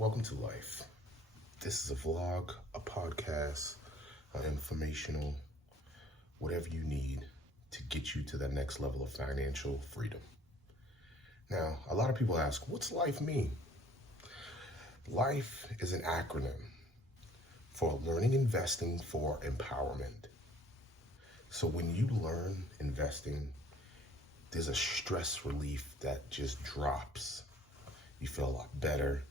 Welcome to life. This is a vlog, a podcast, informational, whatever you need to get you to that next level of financial freedom. Now, a lot of people ask, what's life mean? Life is an acronym for learning investing for empowerment. So when you learn investing, there's a stress relief that just drops. You feel a lot better.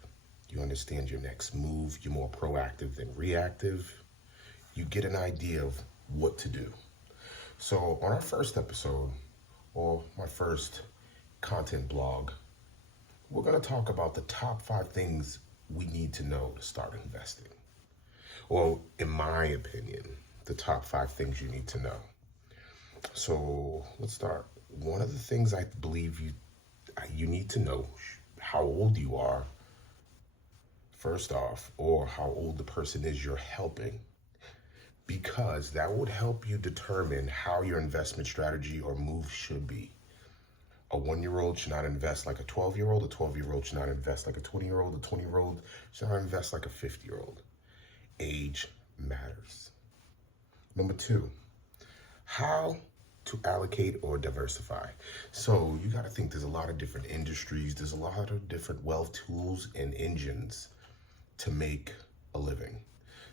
You understand your next move. You're more proactive than reactive. You get an idea of what to do. So on our first episode, or my first content blog, we're going to talk about the top 5 things we need to know to start investing. Or in my opinion, the top 5 things you need to know. So let's start. One of the things I believe you need to know, how old you are, first off, or how old the person is you're helping, because that would help you determine how your investment strategy or move should be. A 1-year-old should not invest like a 12-year-old. A 12-year-old should not invest like a 20-year-old. A 20-year-old should not invest like a 50-year-old. Age matters. Number 2, how to allocate or diversify. So you got to think there's a lot of different industries. There's a lot of different wealth tools and engines to make a living.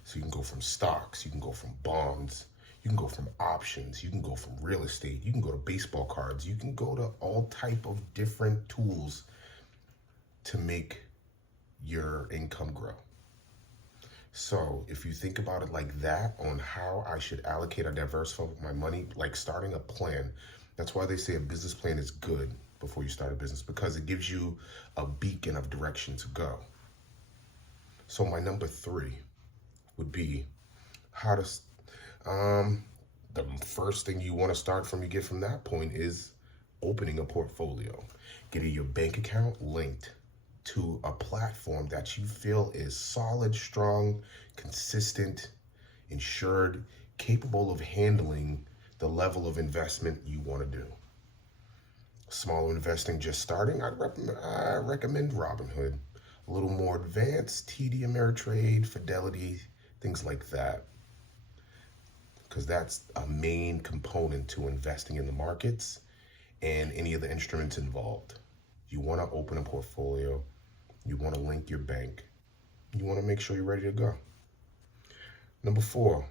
So you can go from stocks, you can go from bonds, you can go from options, you can go from real estate, you can go to baseball cards, you can go to all type of different tools to make your income grow. So if you think about it like that, on how I should allocate or diversify my money, like starting a plan, that's why they say a business plan is good before you start a business, because it gives you a beacon of direction to go. So my number 3 would be how to, the first thing you want to start from, you get from that point, is opening a portfolio, getting your bank account linked to a platform that you feel is solid, strong, consistent, insured, capable of handling the level of investment you want to do. Small investing, just starting, I recommend Robinhood. A little more advanced, TD Ameritrade, Fidelity, things like that, because that's a main component to investing in the markets and any of the instruments involved. You want to open a portfolio, you want to link your bank, you want to make sure you're ready to go. Number 4,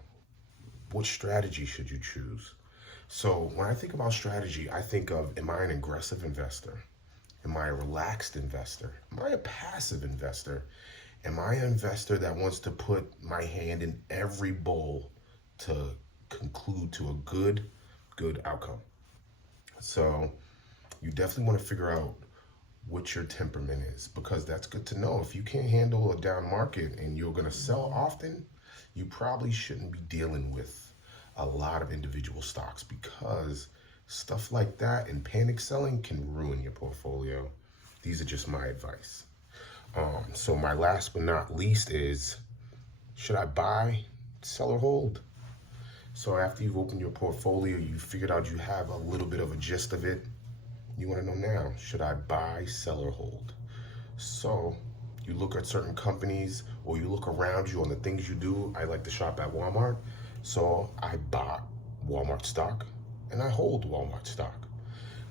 what strategy should you choose? So when I think about strategy, I think of, am I an aggressive investor? Am I a relaxed investor? Am I a passive investor? Am I an investor that wants to put my hand in every bowl to conclude to a good outcome? So you definitely want to figure out what your temperament is, because that's good to know. If you can't handle a down market and you're going to sell often, you probably shouldn't be dealing with a lot of individual stocks, because stuff like that and panic selling can ruin your portfolio. These are just my advice. So my last but not least is, should I buy, sell, or hold? So after you've opened your portfolio, you figured out you have a little bit of a gist of it, you want to know now, should I buy, sell, or hold? So you look at certain companies, or you look around you on the things you do. I like to shop at Walmart, so I bought Walmart stock and I hold Walmart stock.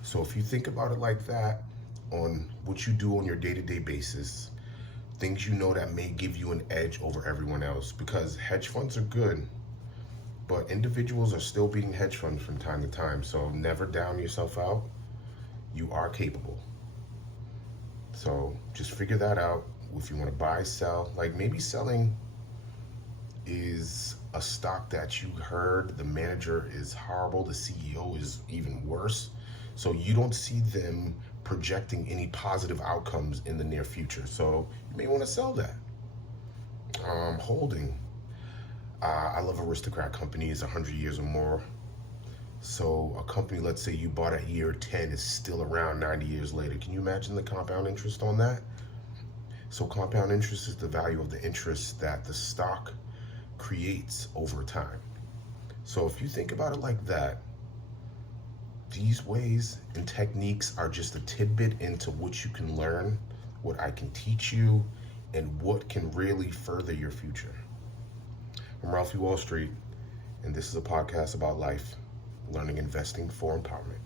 So if you think about it like that, on what you do on your day-to-day basis, things you know that may give you an edge over everyone else, because hedge funds are good, but individuals are still beating hedge funds from time to time. So never down yourself out. You are capable. So just figure that out. If you want to buy, sell, like maybe selling is a stock that you heard the manager is horrible, the CEO is even worse, so you don't see them projecting any positive outcomes in the near future. So you may want to sell that. Holding. I love Aristocrat companies, 100 years or more. So a company, let's say you bought at year 10, is still around 90 years later. Can you imagine the compound interest on that? So compound interest is the value of the interest that the stock creates over time. So if you think about it like that, these ways and techniques are just a tidbit into what you can learn, what I can teach you, and what can really further your future. I'm Ralphie Wall Street, and this is a podcast about life, learning investing for empowerment.